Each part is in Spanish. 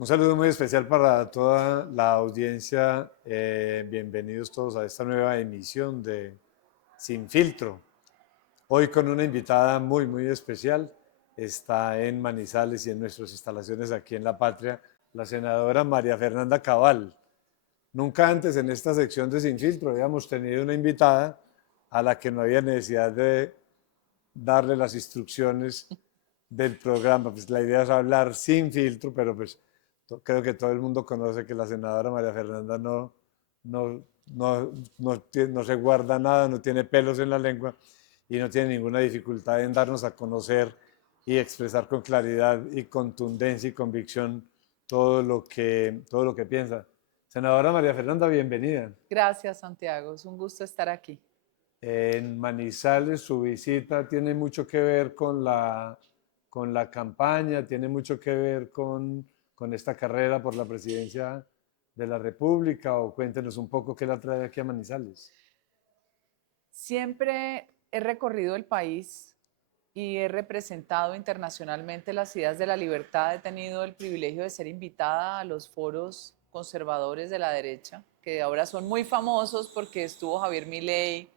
Un saludo muy especial para toda la audiencia. Bienvenidos todos a esta nueva emisión de Sin Filtro. Hoy con una invitada muy especial. Está en Manizales y en nuestras instalaciones aquí en La Patria, la senadora María Fernanda Cabal. Nunca antes en esta sección de Sin Filtro habíamos tenido una invitada a la que no había necesidad de darle las instrucciones del programa. Pues la idea es hablar sin filtro, pero pues creo que todo el mundo conoce que la senadora María Fernanda no, no se guarda nada, no tiene pelos en la lengua y no tiene ninguna dificultad en darnos a conocer y expresar con claridad y contundencia y convicción todo lo que piensa. Senadora María Fernanda, bienvenida. Gracias, Santiago. Es un gusto estar aquí. En Manizales su visita tiene mucho que ver con la campaña, tiene mucho que ver con esta carrera por la presidencia de la República, o cuéntenos un poco qué la trae aquí a Manizales. Siempre he recorrido el país y he representado internacionalmente las ideas de la libertad. He tenido el privilegio de ser invitada a los foros conservadores de la derecha, que ahora son muy famosos porque estuvo Javier Milei,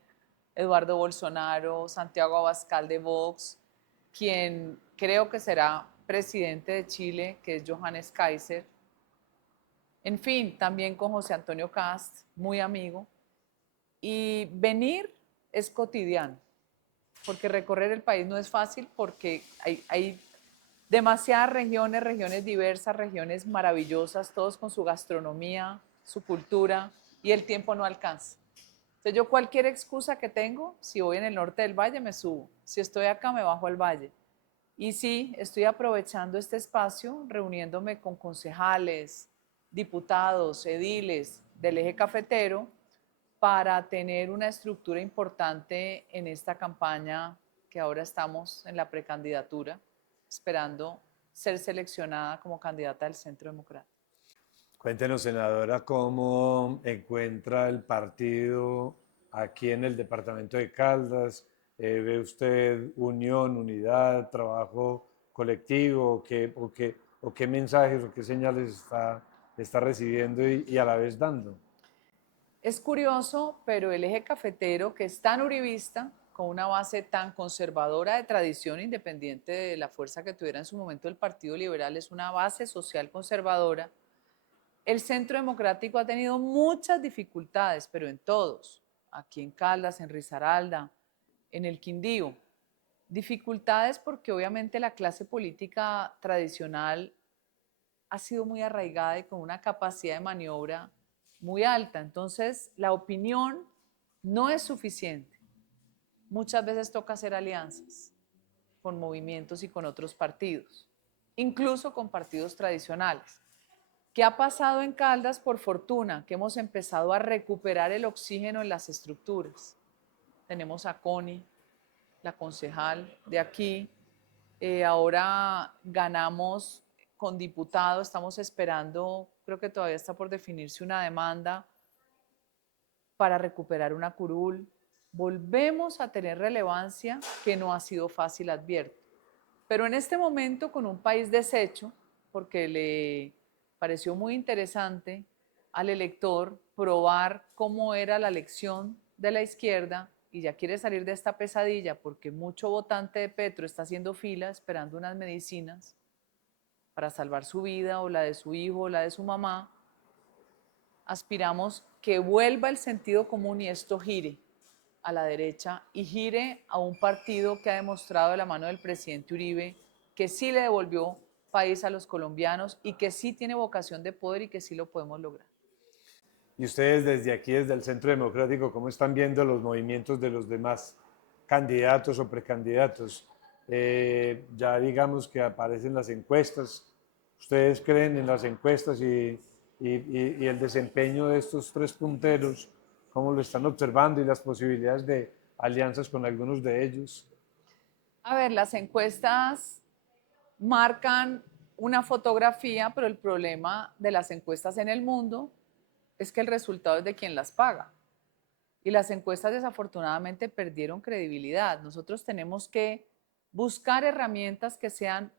Eduardo Bolsonaro, Santiago Abascal de Vox, quien creo que será presidente de Chile, que es Johannes Kaiser. En fin, también con José Antonio Cast, muy amigo. Y venir es cotidiano, porque recorrer el país no es fácil, porque hay demasiadas regiones, regiones diversas, regiones maravillosas, todos con su gastronomía, su cultura, y el tiempo no alcanza. Entonces yo cualquier excusa que tengo, si voy en el norte del valle me subo, si estoy acá me bajo al valle. Y sí, estoy aprovechando este espacio, reuniéndome con concejales, diputados, ediles del eje cafetero, para tener una estructura importante en esta campaña que ahora estamos en la precandidatura, esperando ser seleccionada como candidata del Centro Democrático. Cuéntenos, senadora, cómo encuentra el partido aquí en el departamento de Caldas. ¿Ve usted unión, unidad, trabajo colectivo? O qué mensajes o qué señales está recibiendo y a la vez dando? Es curioso, pero el eje cafetero, que es tan uribista, con una base tan conservadora de tradición, independiente de la fuerza que tuviera en su momento el Partido Liberal, es una base social conservadora. El Centro Democrático ha tenido muchas dificultades, pero en todos, aquí en Caldas, en Risaralda, en el Quindío. Dificultades porque obviamente la clase política tradicional ha sido muy arraigada y con una capacidad de maniobra muy alta. Entonces, la opinión no es suficiente. Muchas veces toca hacer alianzas con movimientos y con otros partidos, incluso con partidos tradicionales. ¿Qué ha pasado en Caldas? Por fortuna, que hemos empezado a recuperar el oxígeno en las estructuras. Tenemos a Connie, la concejal de aquí. Ahora ganamos con diputado, estamos esperando, creo que todavía está por definirse una demanda para recuperar una curul. Volvemos a tener relevancia que no ha sido fácil, advierto. Pero en este momento, con un país deshecho, porque le pareció muy interesante al elector probar cómo era la elección de la izquierda y ya quiere salir de esta pesadilla porque mucho votante de Petro está haciendo fila esperando unas medicinas para salvar su vida o la de su hijo o la de su mamá, aspiramos que vuelva el sentido común y esto gire a la derecha y gire a un partido que ha demostrado de la mano del presidente Uribe que sí le devolvió país a los colombianos y que sí tiene vocación de poder y que sí lo podemos lograr. Y ustedes desde aquí, desde el Centro Democrático, ¿cómo están viendo los movimientos de los demás candidatos o precandidatos? Ya digamos que aparecen las encuestas. ¿Ustedes creen en las encuestas y el desempeño de estos tres punteros? ¿Cómo lo están observando y las posibilidades de alianzas con algunos de ellos? A ver, las encuestas marcan una fotografía, pero el problema de las encuestas en el mundo es que el resultado es de quien las paga. Y las encuestas desafortunadamente perdieron credibilidad. Nosotros tenemos que buscar herramientas que sean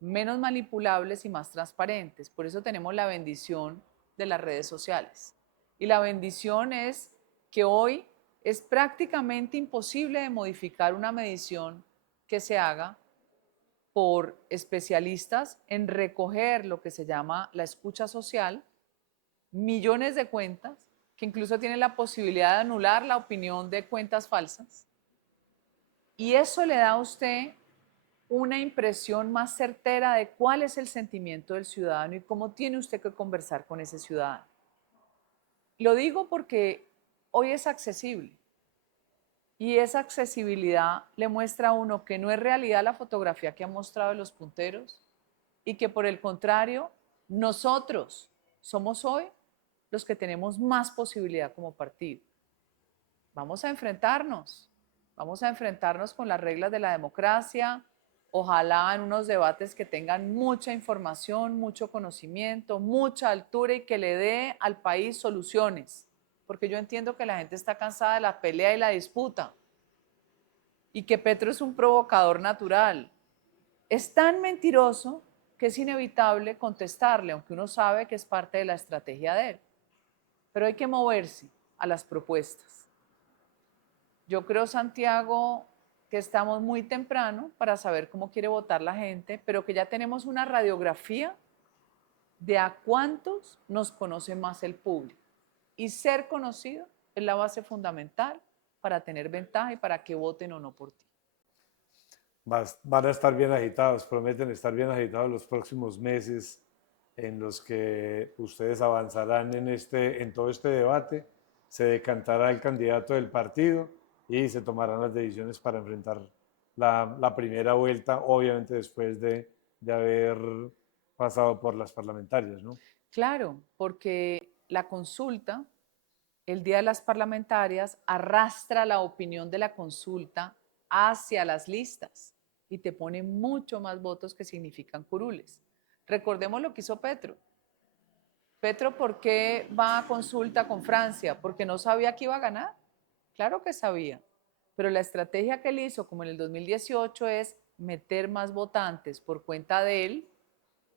menos manipulables y más transparentes. Por eso tenemos la bendición de las redes sociales. Y la bendición es que hoy es prácticamente imposible de modificar una medición que se haga por especialistas en recoger lo que se llama la escucha social, millones de cuentas, que incluso tienen la posibilidad de anular la opinión de cuentas falsas. Y eso le da a usted una impresión más certera de cuál es el sentimiento del ciudadano y cómo tiene usted que conversar con ese ciudadano. Lo digo porque hoy es accesible y esa accesibilidad le muestra a uno que no es realidad la fotografía que han mostrado los punteros y que por el contrario, nosotros somos hoy los que tenemos más posibilidad como partido. Vamos a enfrentarnos con las reglas de la democracia, ojalá en unos debates que tengan mucha información, mucho conocimiento, mucha altura y que le dé al país soluciones, porque yo entiendo que la gente está cansada de la pelea y la disputa y que Petro es un provocador natural. Es tan mentiroso que es inevitable contestarle, aunque uno sabe que es parte de la estrategia de él. Pero hay que moverse a las propuestas. Yo creo, Santiago, que estamos muy temprano para saber cómo quiere votar la gente, pero que ya tenemos una radiografía de a cuántos nos conoce más el público. Y ser conocido es la base fundamental para tener ventaja y para que voten o no por ti. Van a estar bien agitados, prometen estar bien agitados los próximos meses en los que ustedes avanzarán en todo este debate, se decantará el candidato del partido y se tomarán las decisiones para enfrentar la primera vuelta, obviamente después de haber pasado por las parlamentarias, ¿no? Claro, porque la consulta, el día de las parlamentarias, arrastra la opinión de la consulta hacia las listas y te pone mucho más votos que significan curules. Recordemos lo que hizo Petro. Petro, ¿por qué va a consulta con Francia? ¿Porque no sabía que iba a ganar? Claro que sabía, pero la estrategia que él hizo, como en el 2018, es meter más votantes por cuenta de él,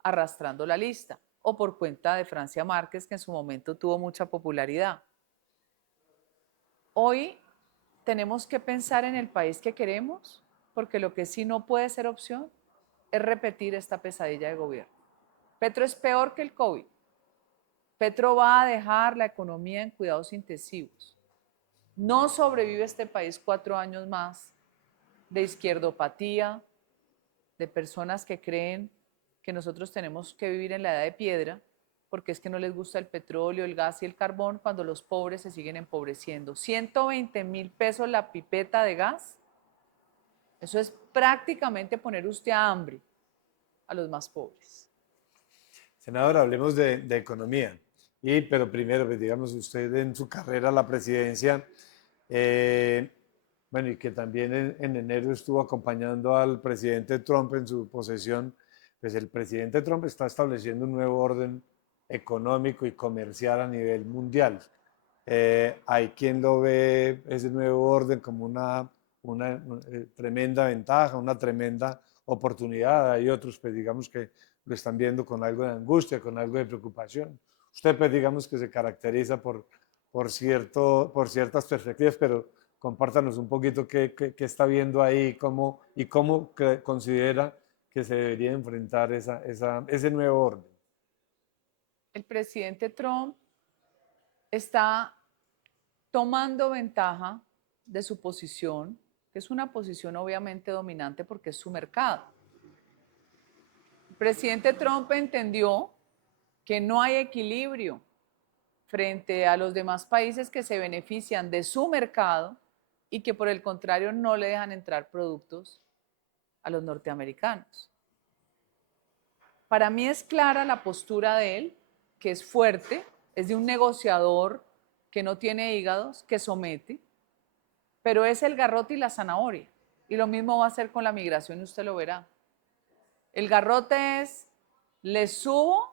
arrastrando la lista, o por cuenta de Francia Márquez, que en su momento tuvo mucha popularidad. Hoy tenemos que pensar en el país que queremos, porque lo que sí no puede ser opción es repetir esta pesadilla de gobierno. Petro es peor que el COVID. Petro va a dejar la economía en cuidados intensivos. No sobrevive este país 4 años más de izquierdopatía, de personas que creen que nosotros tenemos que vivir en la edad de piedra, porque es que no les gusta el petróleo, el gas y el carbón, cuando los pobres se siguen empobreciendo. 120.000 pesos la pipeta de gas, eso es prácticamente poner usted a hambre a los más pobres. Senador, hablemos de economía. Pero primero, pues, digamos, usted en su carrera a la presidencia, bueno, y que también en enero estuvo acompañando al presidente Trump en su posesión, pues el presidente Trump está estableciendo un nuevo orden económico y comercial a nivel mundial. Hay quien lo ve ese nuevo orden como una tremenda ventaja, una tremenda oportunidad. Hay otros, pues digamos que lo están viendo con algo de angustia, con algo de preocupación. Usted, pues digamos que se caracteriza por ciertas perspectivas, pero compártanos un poquito qué está viendo ahí y cómo considera que se debería enfrentar ese nuevo orden. El presidente Trump está tomando ventaja de su posición, que es una posición obviamente dominante porque es su mercado. El presidente Trump entendió que no hay equilibrio frente a los demás países que se benefician de su mercado y que por el contrario no le dejan entrar productos a los norteamericanos. Para mí es clara la postura de él, que es fuerte, es de un negociador que no tiene hígados, que somete, pero es el garrote y la zanahoria. Y lo mismo va a hacer con la migración y usted lo verá. El garrote es, les subo,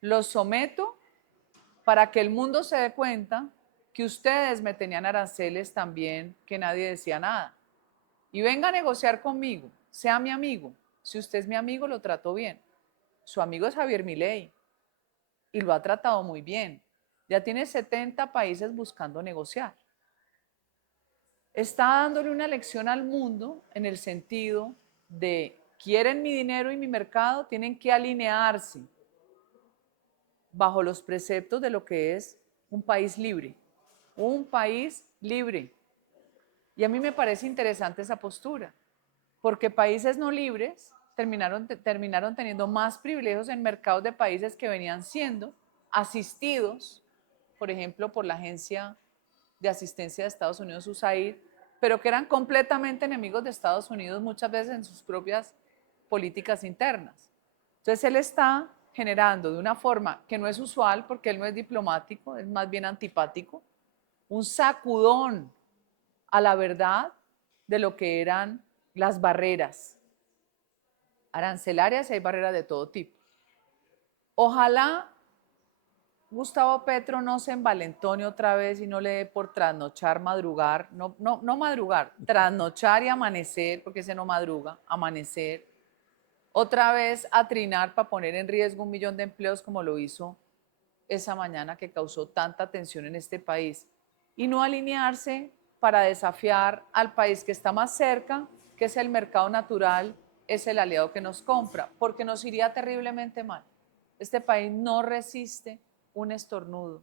los someto para que el mundo se dé cuenta que ustedes me tenían aranceles también, que nadie decía nada. Y venga a negociar conmigo, sea mi amigo, Si usted es mi amigo, lo trato bien. Su amigo es Javier Milei y lo ha tratado muy bien. Ya tiene 70 países buscando negociar. Está dándole una lección al mundo en el sentido de quieren mi dinero y mi mercado, tienen que alinearse bajo los preceptos de lo que es un país libre. Un país libre. Y a mí me parece interesante esa postura, porque países no libres terminaron teniendo más privilegios en mercados de países que venían siendo asistidos, por ejemplo, por la Agencia de Asistencia de Estados Unidos, USAID, pero que eran completamente enemigos de Estados Unidos muchas veces en sus propias políticas internas. Entonces él está generando de una forma que no es usual, porque él no es diplomático, es más bien antipático, un sacudón a la verdad de lo que eran las barreras arancelarias, y hay barreras de todo tipo. Ojalá Gustavo Petro no se envalentone otra vez y no le dé por trasnochar, madrugar, no madrugar, trasnochar y amanecer, porque ese no madruga, amanecer, otra vez a trinar para poner en riesgo 1 millón de empleos como lo hizo esa mañana que causó tanta tensión en este país, y no alinearse para desafiar al país que está más cerca, que es el mercado natural, es el aliado que nos compra, porque nos iría terriblemente mal. Este país no resiste un estornudo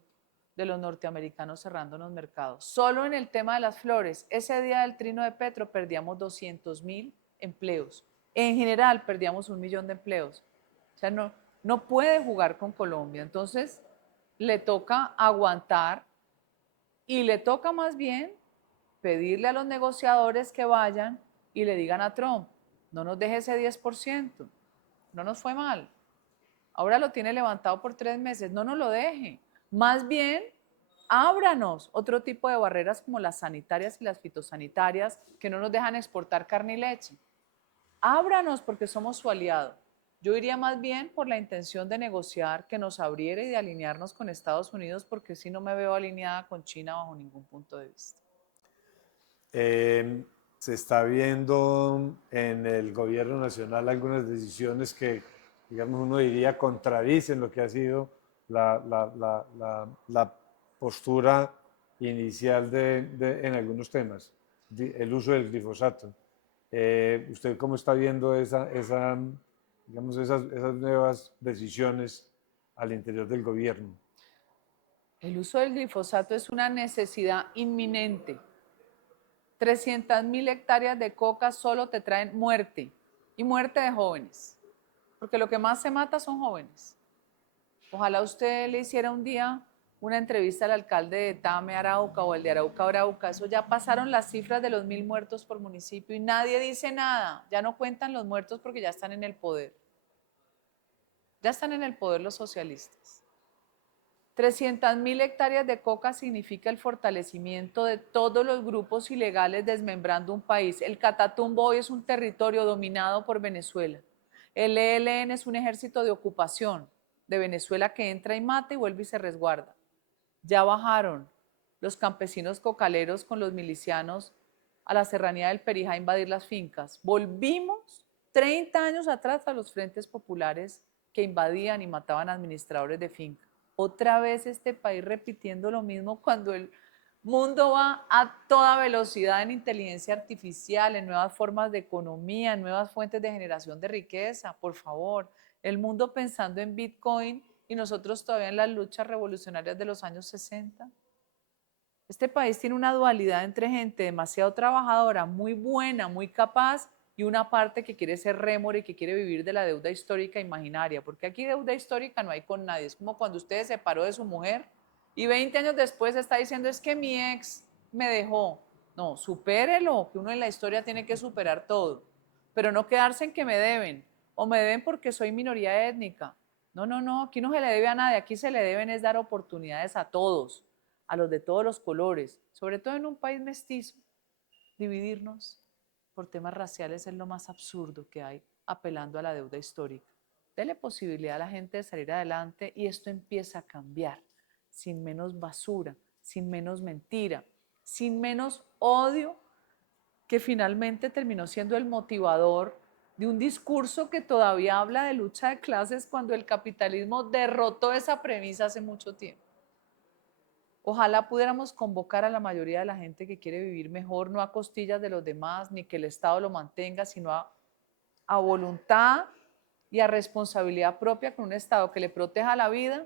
de los norteamericanos cerrando los mercados. Solo en el tema de las flores, ese día del trino de Petro perdíamos 200.000 empleos. En general perdíamos 1 millón de empleos. O sea, no puede jugar con Colombia. Entonces, le toca aguantar y le toca más bien pedirle a los negociadores que vayan y le digan a Trump, no nos deje ese 10%, no nos fue mal. Ahora lo tiene levantado por 3 meses, no nos lo deje. Más bien, ábranos otro tipo de barreras como las sanitarias y las fitosanitarias que no nos dejan exportar carne y leche. Ábranos porque somos su aliado. Yo iría más bien por la intención de negociar, que nos abriera y de alinearnos con Estados Unidos, porque si no me veo alineada con China bajo ningún punto de vista. Se está viendo en el gobierno nacional algunas decisiones que, digamos, uno diría contradicen lo que ha sido la postura inicial en algunos temas, el uso del glifosato. ¿Usted cómo está viendo digamos, esas nuevas decisiones al interior del gobierno? El uso del glifosato es una necesidad inminente. 300.000 hectáreas de coca solo te traen muerte, y muerte de jóvenes, porque lo que más se mata son jóvenes. Ojalá usted le hiciera un día una entrevista al alcalde de Tame, Arauca, o el de Arauca, Arauca. Eso ya pasaron las cifras de los 1.000 muertos por municipio y nadie dice nada. Ya no cuentan los muertos porque ya están en el poder. Ya están en el poder los socialistas. 300.000 hectáreas de coca significa el fortalecimiento de todos los grupos ilegales desmembrando un país. El Catatumbo hoy es un territorio dominado por Venezuela. El ELN es un ejército de ocupación de Venezuela que entra y mata y vuelve y se resguarda. Ya bajaron los campesinos cocaleros con los milicianos a la serranía del Perijá a invadir las fincas. Volvimos 30 años atrás a los frentes populares que invadían y mataban administradores de finca. Otra vez este país repitiendo lo mismo cuando el mundo va a toda velocidad en inteligencia artificial, en nuevas formas de economía, en nuevas fuentes de generación de riqueza. Por favor, el mundo pensando en Bitcoin y nosotros todavía en las luchas revolucionarias de los años 60. Este país tiene una dualidad entre gente demasiado trabajadora, muy buena, muy capaz, y una parte que quiere ser rémora y que quiere vivir de la deuda histórica imaginaria, porque aquí deuda histórica no hay con nadie. Es como cuando usted se separó de su mujer y 20 años después está diciendo es que mi ex me dejó. No, supérelo, que uno en la historia tiene que superar todo, pero no quedarse en que me deben, o me deben porque soy minoría étnica. No, aquí no se le debe a nadie, aquí se le deben es dar oportunidades a todos, a los de todos los colores, sobre todo en un país mestizo. Dividirnos por temas raciales es lo más absurdo que hay, apelando a la deuda histórica. Dele posibilidad a la gente de salir adelante y esto empieza a cambiar, sin menos basura, sin menos mentira, sin menos odio, que finalmente terminó siendo el motivador de un discurso que todavía habla de lucha de clases cuando el capitalismo derrotó esa premisa hace mucho tiempo. Ojalá pudiéramos convocar a la mayoría de la gente que quiere vivir mejor, no a costillas de los demás, ni que el Estado lo mantenga, sino a voluntad y a responsabilidad propia, con un Estado que le proteja la vida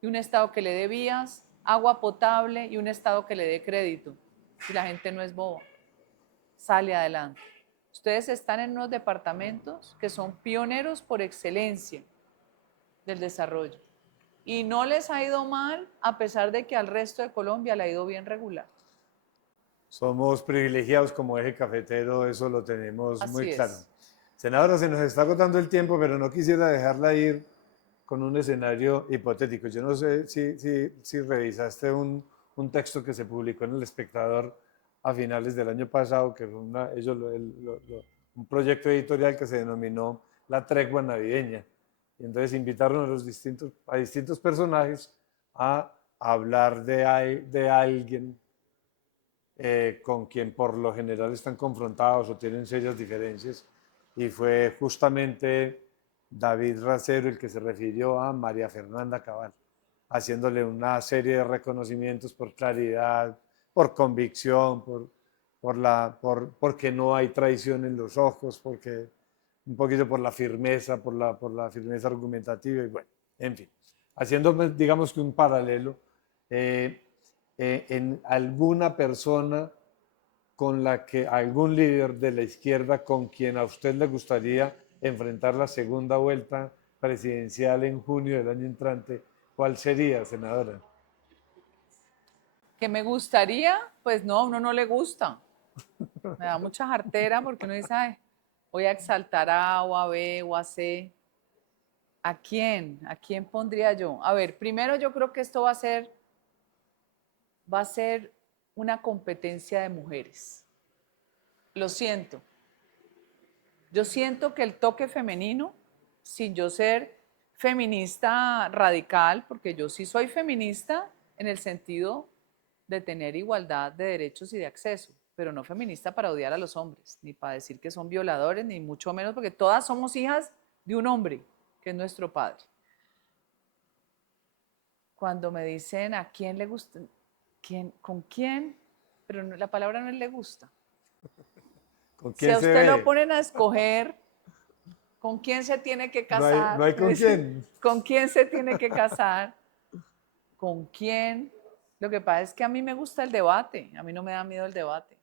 y un Estado que le dé vías, agua potable y un Estado que le dé crédito. Y la gente no es boba, sale adelante. Ustedes están en unos departamentos que son pioneros por excelencia del desarrollo. Y no les ha ido mal, a pesar de que al resto de Colombia le ha ido bien regular. Somos privilegiados como eje cafetero, eso lo tenemos muy Así claro. es. Senadora, se nos está agotando el tiempo, pero no quisiera dejarla ir con un escenario hipotético. Yo no sé si revisaste un texto que se publicó en El Espectador a finales del año pasado, que fue un proyecto editorial que se denominó La Tregua Navideña. Y entonces invitaron a distintos personajes a hablar de alguien con quien por lo general están confrontados o tienen serias diferencias. Y fue justamente David Racero el que se refirió a María Fernanda Cabal, haciéndole una serie de reconocimientos por claridad, por convicción, porque no hay traición en los ojos, porque un poquito por la firmeza, por la firmeza argumentativa y bueno, en fin, haciendo digamos que un paralelo. Eh, en alguna persona con la que, algún líder de la izquierda con quien a usted le gustaría enfrentar la segunda vuelta presidencial en junio del año entrante, ¿cuál sería, senadora? ¿Que me gustaría? Pues no, a uno no le gusta. Me da mucha jartera porque uno dice, ay, voy a exaltar a o a B o a C. ¿A quién? ¿A quién pondría yo? A ver, primero yo creo que esto va a ser una competencia de mujeres. Lo siento. Yo siento que el toque femenino, sin yo ser feminista radical, porque yo sí soy feminista en el sentido de tener igualdad de derechos y de acceso, pero no feminista para odiar a los hombres, ni para decir que son violadores, ni mucho menos, porque todas somos hijas de un hombre, que es nuestro padre. Cuando me dicen a quién le gusta, con quién, pero no, la palabra no es le gusta. ¿Con Si quién a se usted lo ve? ponen a escoger, ¿con quién se tiene que No casar? hay con quién. ¿Con quién se tiene que casar? ¿Con quién? Lo que pasa es que a mí me gusta el debate, a mí no me da miedo el debate.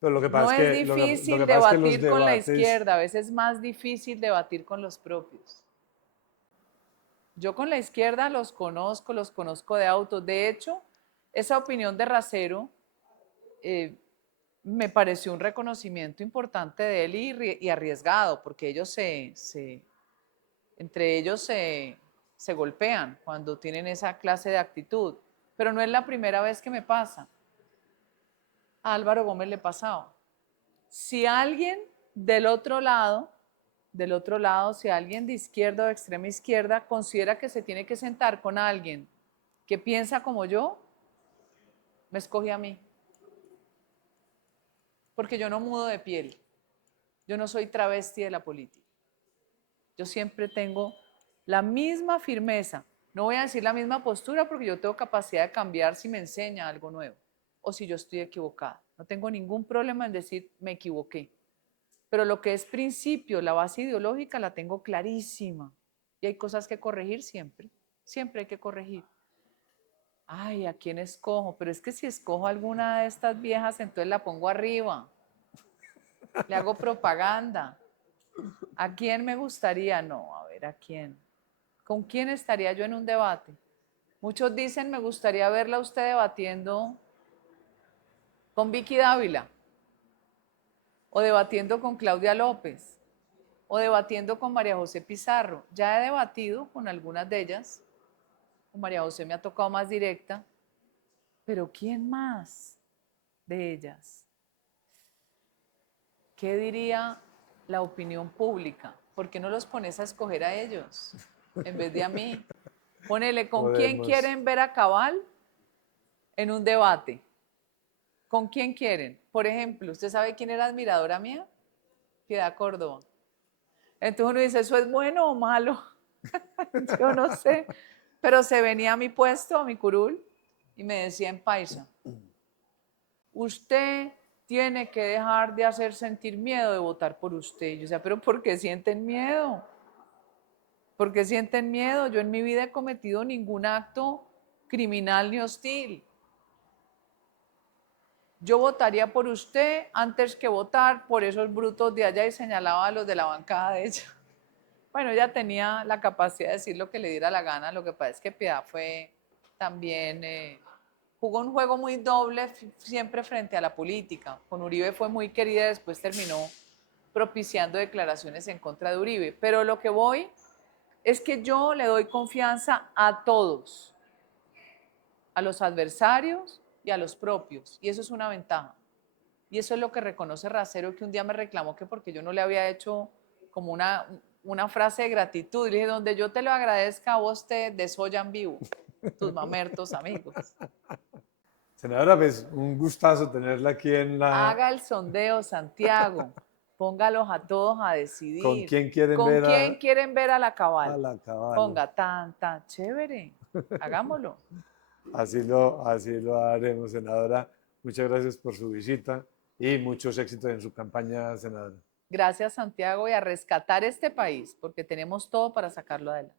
Pero lo que No pasa es es que, lo difícil que, pasa es que los debatir con la debates, izquierda, a veces es más difícil debatir con los propios. Yo con la izquierda los conozco de autos. De hecho, esa opinión de Racero me pareció un reconocimiento importante de él y arriesgado, porque entre ellos se golpean cuando tienen esa clase de actitud. Pero no es la primera vez que me pasa. A Álvaro Gómez le pasaba. Si alguien del otro lado, si alguien de izquierda o de extrema izquierda considera que se tiene que sentar con alguien que piensa como yo, me escoge a mí. Porque yo no mudo de piel. Yo no soy travesti de la política. Yo siempre tengo la misma firmeza. No voy a decir la misma postura porque yo tengo capacidad de cambiar si me enseña algo nuevo o si yo estoy equivocada. No tengo ningún problema en decir me equivoqué. Pero lo que es principio, la base ideológica, la tengo clarísima. Y hay cosas que corregir siempre. Siempre hay que corregir. Ay, ¿a quién escojo? Pero es que si escojo alguna de estas viejas, entonces la pongo arriba. Le hago propaganda. ¿A quién me gustaría? No, a ver, ¿a quién? ¿Con quién estaría yo en un debate? Muchos dicen, me gustaría verla a usted debatiendo con Vicky Dávila, o debatiendo con Claudia López, o debatiendo con María José Pizarro. Ya he debatido con algunas de ellas. Con María José me ha tocado más directa. Pero ¿quién más de ellas? ¿Qué diría la opinión pública? ¿Por qué no los pones a escoger a ellos en vez de a mí? Ponele, ¿con quién podemos, quieren ver a Cabal en un debate? ¿Con quién quieren? Por ejemplo, ¿usted sabe quién era admiradora mía? Piedad Córdoba. Entonces uno dice, ¿eso es bueno o malo? Yo no sé. Pero se venía a mi puesto, a mi curul, y me decía en paisa, usted tiene que dejar de hacer sentir miedo de votar por usted. Y yo decía, ¿pero por qué sienten miedo? ¿Por qué sienten miedo? Yo en mi vida he cometido ningún acto criminal ni hostil. Yo votaría por usted antes que votar por esos brutos de allá, y señalaba a los de la bancada de ella. Bueno, ella tenía la capacidad de decir lo que le diera la gana, lo que pasa es que Piedad fue también, jugó un juego muy doble siempre frente a la política. Con Uribe fue muy querida, después terminó propiciando declaraciones en contra de Uribe. Pero lo que voy es que yo le doy confianza a todos, a los adversarios y a los propios, y eso es una ventaja. Y eso es lo que reconoce Racero, que un día me reclamó que porque yo no le había hecho como una frase de gratitud. Y le dije, donde yo te lo agradezca, a vos te desollan vivo, tus mamertos amigos. Senadora, pues un gustazo tenerla aquí en la... Haga el sondeo, Santiago. Póngalos a todos a ¿Con decidir. quién quieren ¿Con ver quién quieren ver a la a cabal? la Cabal? Ponga tan chévere. Hagámoslo. Así lo haremos, senadora. Muchas gracias por su visita y muchos éxitos en su campaña, senadora. Gracias, Santiago, y a rescatar este país, porque tenemos todo para sacarlo adelante.